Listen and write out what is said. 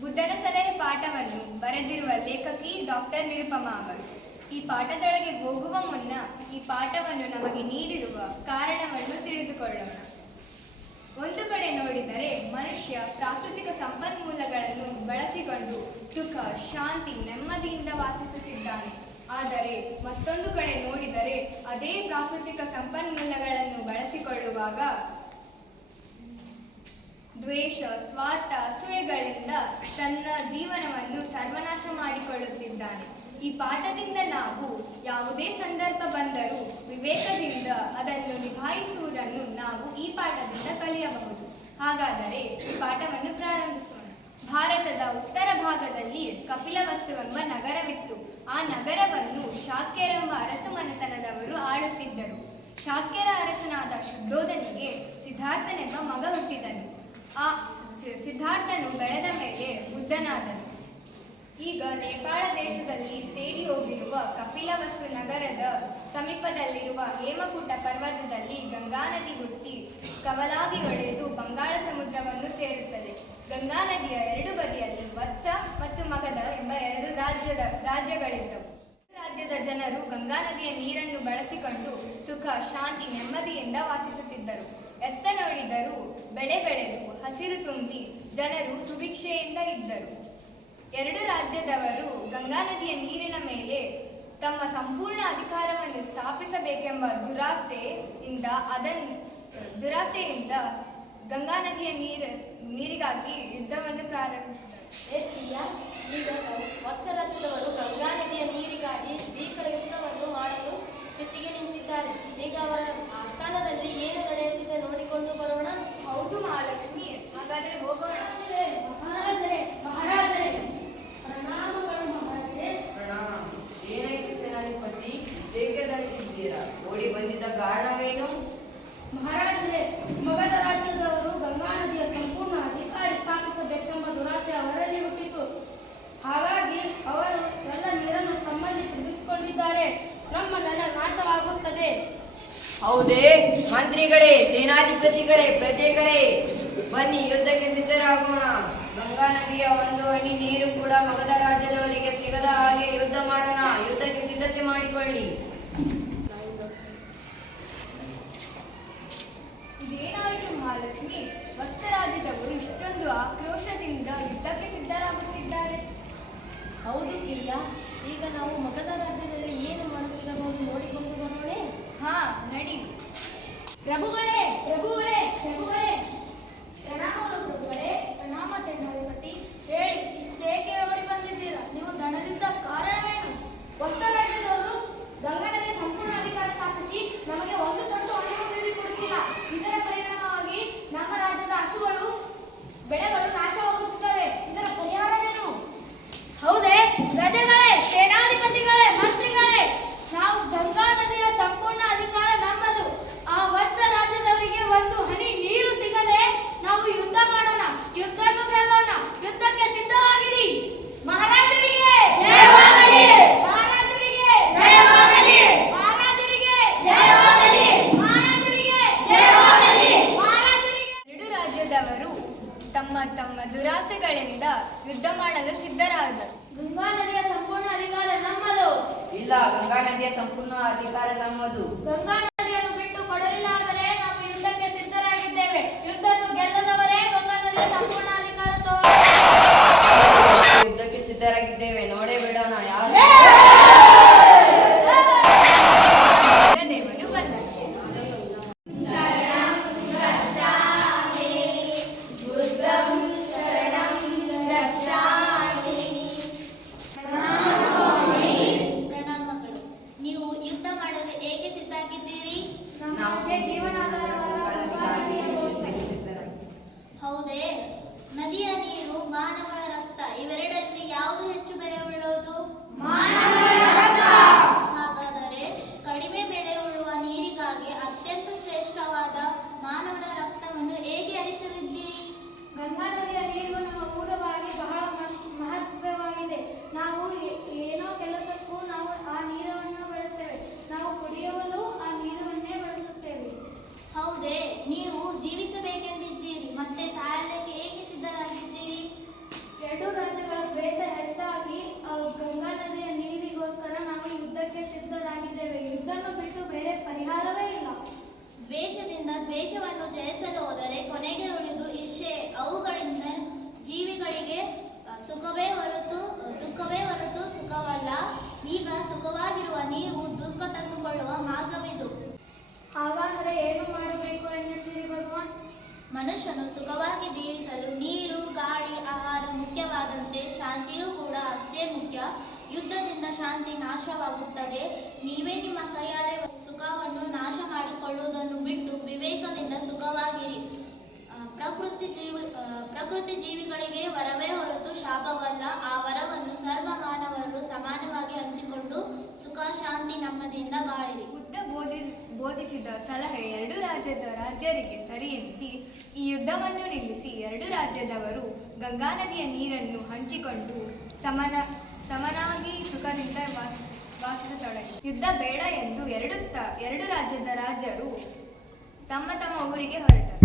ಬುದ್ಧನ ಸಲಹೆ ಪಾಠವನ್ನು ಬರೆದಿರುವ ಲೇಖಕಿ ಡಾಕ್ಟರ್ ನಿರುಪಮಾ ಅವರು. ಈ ಪಾಠದೊಳಗೆ ಹೋಗುವ ಮುನ್ನ ಈ ಪಾಠವನ್ನು ನಮಗೆ ನೀಡಿರುವ ಕಾರಣವನ್ನು ತಿಳಿದುಕೊಳ್ಳೋಣ. ಒಂದು ಕಡೆ ನೋಡಿದರೆ ಮನುಷ್ಯ ಪ್ರಾಕೃತಿಕ ಸಂಪನ್ಮೂಲಗಳನ್ನು ಬಳಸಿಕೊಂಡು ಸುಖ, ಶಾಂತಿ, ನೆಮ್ಮದಿಯಿಂದ ವಾಸಿಸುತ್ತಿದ್ದಾನೆ. ಆದರೆ ಮತ್ತೊಂದು ಕಡೆ ನೋಡಿದರೆ ಅದೇ ಪ್ರಾಕೃತಿಕ ಸಂಪನ್ಮೂಲಗಳನ್ನು ಬಳಸಿಕೊಳ್ಳುವಾಗ ದ್ವೇಷ, ಸ್ವಾರ್ಥ, ಅಸೂಯೆಗಳಿಂದ ತನ್ನ ಜೀವನವನ್ನು ಸರ್ವನಾಶ ಮಾಡಿಕೊಳ್ಳುತ್ತಿದ್ದಾನೆ. ಈ ಪಾಠದಿಂದ ನಾವು ಯಾವುದೇ ಸಂದರ್ಭ ಬಂದರೂ ವಿವೇಕದಿಂದ ಅದನ್ನು ನಿಭಾಯಿಸುವುದನ್ನು ನಾವು ಈ ಪಾಠದಿಂದ ಕಲಿಯಬಹುದು. ಹಾಗಾದರೆ ಈ ಪಾಠವನ್ನು ಪ್ರಾರಂಭಿಸೋಣ. ಭಾರತದ ಉತ್ತರ ಭಾಗದಲ್ಲಿ ಕಪಿಲವಸ್ತುವೆಂಬ ನಗರವಿತ್ತು. ಆ ನಗರವನ್ನು ಶಾಕ್ಯರೆಂಬ ಅರಸು ಮನೆತನದವರು ಆಳುತ್ತಿದ್ದರು. ಶಾಕ್ಯರ ಅರಸನಾದ ಶುದ್ಧೋಧನಿಗೆ ಸಿದ್ಧಾರ್ಥನೆಂಬ ಮಗ ಹುಟ್ಟಿದನು. ಆ ಸಿದ್ಧಾರ್ಥನು ಬೆಳೆದ ಮೇಲೆ ಬುದ್ಧನಾದನು. ಈಗ ನೇಪಾಳ ದೇಶದಲ್ಲಿ ಸೇರಿ ಹೋಗಿರುವ ಕಪಿಲವಸ್ತು ನಗರದ ಸಮೀಪದಲ್ಲಿರುವ ಹೇಮಕೂಟ ಪರ್ವತದಲ್ಲಿ ಗಂಗಾ ನದಿ ಹುಟ್ಟಿ ಕವಲಾಗಿ ಒಡೆದು ಬಂಗಾಳ ಸಮುದ್ರವನ್ನು ಸೇರುತ್ತದೆ. ಗಂಗಾ ನದಿಯ ಎರಡು ಬದಿಯಲ್ಲಿ ವತ್ಸ ಮತ್ತು ಮಗಧ ಎಂಬ ಎರಡು ರಾಜ್ಯಗಳಿದ್ದವು. ರಾಜ್ಯದ ಜನರು ಗಂಗಾ ನದಿಯ ನೀರನ್ನು ಬಳಸಿಕೊಂಡು ಸುಖ, ಶಾಂತಿ, ನೆಮ್ಮದಿಯಿಂದ ವಾಸಿಸುತ್ತಿದ್ದರು. ಎತ್ತ ನೋಡಿದರೂ ಬೆಳೆ ಬೆಳೆದು ಹಸಿರು ತುಂಬಿ ಜನರು ಸುಭಿಕ್ಷೆಯಿಂದ ಇದ್ದರು. ಎರಡು ರಾಜ್ಯದವರು ಗಂಗಾ ನದಿಯ ನೀರಿನ ಮೇಲೆ ತಮ್ಮ ಸಂಪೂರ್ಣ ಅಧಿಕಾರವನ್ನು ಸ್ಥಾಪಿಸಬೇಕೆಂಬ ದುರಾಸೆಯಿಂದ ಗಂಗಾ ನದಿಯ ನೀರಿಗಾಗಿ ಯುದ್ಧವನ್ನು ಪ್ರಾರಂಭಿಸಿದರು. ಈಗ ವತ್ಸ ರಾಜ್ಯದವರು ಗಂಗಾ ನದಿಯ ನೀರಿಗಾಗಿ ಭೀಕರ ಯುದ್ಧವನ್ನು ಮಾಡಲು ಸ್ಥಿತಿಗೆ ನಿಂತಿದ್ದಾರೆ. ಈಗ ಅವರ ಆಸ್ಥಾನದಲ್ಲಿ ಏನು ನಡೆಯುತ್ತಿದೆ ನೋಡಿಕೊಂಡು ಬರೋಣ. ಹೌದು ಮಹಾಲಕ್ಷ್ಮಿ, ಹಾಗಾದರೆ ಹೋಗೋಣ. ಏನಾಯ್ತು ಸೇನಾಧಿಪತಿ? ಹೇಗೆ ನಡೆದಿದ್ದೀರಾ? ಓಡಿ ಬಂದಿದ್ದ ಕಾರಣವೇನು? ಮಹಾರಾಜರೇ, ಮಗಧ ರಾಜ್ಯದವರು ಗಂಗಾ ನದಿಯ ಸಂಪೂರ್ಣ ಅಧಿಕಾರಿ ಸ್ಥಾಪಿಸಬೇಕೆಂಬ ದುರಾಸೆ ಅವರಲ್ಲಿ ಹುಟ್ಟಿತು. ಹಾಗಾಗಿ ಅವರು ಎಲ್ಲ ನೀರನ್ನು ತಮ್ಮಲ್ಲಿ ತುಂಬಿಸಿಕೊಂಡಿದ್ದಾರೆ. ನಮ್ಮ ನೆಲ ನಾಶವಾಗುತ್ತದೆ. ಹೌದೇ? ಮಂತ್ರಿಗಳೇ, ಸೇನಾಧಿಪತಿಗಳೇ, ಪ್ರಜೆಗಳೇ, ಬನ್ನಿ ಯುದ್ಧಕ್ಕೆ ಸಿದ್ಧರಾಗೋಣ. ಗಂಗಾ ನದಿಯ ಒಂದು ಹನಿ ನೀರು ಕೂಡ ಮಗಧ ರಾಜ್ಯದವರಿಗೆ ಸಿಗದ ಹಾಗೆ ಯುದ್ಧ ಮಾಡೋಣ. ಯುದ್ಧಕ್ಕೆ ಸಿದ್ಧತೆ ಮಾಡಿಕೊಳ್ಳಿ. ಇದೇನಾಯಿತು ಮಹಾಲಕ್ಷ್ಮಿ? ವತ್ಸ ರಾಜ್ಯದವರು ಇಷ್ಟೊಂದು ಆಕ್ರೋಶದಿಂದ ಯುದ್ಧಕ್ಕೆ ಸಿದ್ಧರಾಗುತ್ತಿದ್ದಾರೆ. ಹೌದು ಪ್ರಿಯ, ಈಗ ನಾವು ಮಗಧ ರಾಜ್ಯದಲ್ಲಿ ಏನು ಮಾಡುತ್ತಿರಬಹುದು ನೋಡಿಕೊಂಡು ಬರೋಣೆ. ಹಾ, ನಡಿ. ಪ್ರಭುಗಳೇ, ಪ್ರಭುಗಳೇ, ಪ್ರಭುಗಳೇ, ಪ್ರಣಾಮಗಳು ಪ್ರಭುಗಳೇ. ಪ್ರಣಾಮ ಸೇನಾಧಿಪತಿ. ಹೇಳಿ, ಇಷ್ಟೇಕೆ ಓಡಿ ಬಂದಿದ್ದೀರಾ? ನೀವು ದಣದಿದ್ದ ಕಾರಣವೇನು? ವತ್ಸ ರಾಜ್ಯದವರು ಗಂಗಾ ನದಿಯ ಸಂಪೂರ್ಣ ಅಧಿಕಾರ ಸ್ಥಾಪಿಸಿ ನಮಗೆ ಒಂದು ತೊಟ್ಟು ಹಣ್ಣು ನೀರು ಕೊಡುತ್ತಿಲ್ಲ. ಇದರ ಪರಿಣಾಮವಾಗಿ ನಮ್ಮ ರಾಜ್ಯದ ಹಸುಗಳು, ಬೆಳೆಗಳು ನಾಶವಾಗುತ್ತಿದ್ದಾವೆ. ಇದರ ಪರಿಹಾರವೇನು? ಹೌದೇ? ಪ್ರಜೆಗಳೇ, ಸೇನಾಧಿಪತಿಗಳೇ, ಮಂತ್ರಿಗಳೇ, ನಾವು ಗಂಗಾ ನದಿಯ ಸಂಪೂರ್ಣ ಅಧಿಕಾರ ನಮ್ಮದು. ಆ ವತ್ಸ ರಾಜ್ಯದವರಿಗೆ ಒಂದು ಹನಿ ನೀರು ಸಿಗದೆ ನಾವು ಯುದ್ಧ ಮಾಡೋಣ. ಯುದ್ಧವನ್ನು ಗೆಲ್ಲೋಣ. ಯುದ್ಧಕ್ಕೆ ಸಿದ್ಧವಾಗಿರಿ. ಮಹಾರಾಜರಿಗೆ ಜಯವಾಗಲಿ! ಮಹಾರಾಜರಿಗೆ ಜಯವಾಗಲಿ! ಮಹಾರಾಜರಿಗೆ ಜಯವಾಗಲಿ! ಮಹಾರಾಜರಿಗೆ ಜಯವಾಗಲಿ! ಮಹಾರಾಜರಿಗೆ. ಎರಡು ರಾಜ್ಯದವರು ತಮ್ಮ ತಮ್ಮ ದುರಾಸೆಗಳಿಂದ ಯುದ್ಧ ಮಾಡಲು ಸಿದ್ಧರಾದರು. ಗಂಗಾ ನದಿಯ ಸಂಪೂರ್ಣ ಅಧಿಕಾರ ನಮ್ಮದು. ಇಲ್ಲ, ಗಂಗಾ ನದಿಯ ಸಂಪೂರ್ಣ ಅಧಿಕಾರ ನಮ್ಮದು. ಗಂಗಾ ನದಿಯನ್ನು ಬಿಟ್ಟು ಕೊಡಲಿಲ್ಲಾದರೆ ನಾವು ಯುದ್ಧಕ್ಕೆ ಸಿದ್ಧರಾಗಿದ್ದೇವೆ. ಯುದ್ಧವನ್ನು ಗೆಲ್ಲದವರೇ ಗಂಗಾ ನದಿಯ ಸಂಪೂರ್ಣ ಅಧಿಕಾರ ಯುದ್ಧಕ್ಕೆ ಸಿದ್ಧರಾಗಿದ್ದೇವೆ. ನೋಡೇ ಬಿಡೋಣ ಯಾರು. ದೇವನು ಬಂದನು. ಪ್ರಣಾಮಗಳು. ನೀವು ಯುದ್ಧ ಮಾಡಲು ಏಕೆ ಸಿದ್ಧಾಗಿದ್ದೀರಿ? ಜಯಿಸಲು ಹೋದರೆ ಕೊನೆಗೆ ಉಳಿದು ಈರ್ಷೆ. ಅವುಗಳಿಂದ ಜೀವಿಗಳಿಗೆ ಸುಖವೇ ಹೊರತು ಸುಖವಲ್ಲ. ಈಗ ಸುಖವಾಗಿರುವ ನೀವು ದುಃಖ ತಂದುಕೊಳ್ಳುವ ಮಾರ್ಗವಿದು. ಹಾಗಾದರೆ ಏನು ಮಾಡಬೇಕು ಎನ್ನುತ್ತೀರಿ ಭಗವಾನ್? ಮನುಷ್ಯನು ಸುಖವಾಗಿ ಜೀವಿಸಲು ನೀರು, ಗಾಳಿ, ಆಹಾರ ಮುಖ್ಯವಾದಂತೆ ಶಾಂತಿಯೂ ಕೂಡ ಅಷ್ಟೇ ಮುಖ್ಯ. ಯುದ್ಧದಿಂದ ಶಾಂತಿ ನಾಶವಾಗುತ್ತದೆ. ನೀವೇ ನಿಮ್ಮ ಕೈಯಾರೆ ಸುಖವನ್ನು ನಾಶ ಮಾಡಿಕೊಳ್ಳುವುದನ್ನು ಬಿಟ್ಟು ವಿವೇಕದಿಂದ ಸುಖವಾಗಿರಿ. ಪ್ರಕೃತಿ ಜೀವಿಗಳಿಗೆ ವರವೇ ಹೊರತು ಶಾಪವಲ್ಲ. ಆ ವರವನ್ನು ಸರ್ವ ಮಾನವರು ಸಮಾನವಾಗಿ ಹಂಚಿಕೊಂಡು ಸುಖ ಶಾಂತಿ ನೆಮ್ಮದಿಯಿಂದ ಬಾಳಿರಿ. ಬುದ್ಧ ಬೋಧಿಸಿದ ಸಲಹೆ ಎರಡು ರಾಜ್ಯರಿಗೆ ಸರಿ ಎನಿಸಿ ಈ ಯುದ್ಧವನ್ನು ನಿಲ್ಲಿಸಿ ಎರಡು ರಾಜ್ಯದವರು ಗಂಗಾ ನದಿಯ ನೀರನ್ನು ಹಂಚಿಕೊಂಡು ಸಮನಾಗಿ ಸುಖದಿಂದ ವಾಸಿಸತೊಡಗಿ. ಯುದ್ಧ ಬೇಡ ಎಂದು ಎರಡು ರಾಜ್ಯದ ರಾಜರು ತಮ್ಮ ಊರಿಗೆ ಹೊರಟರು.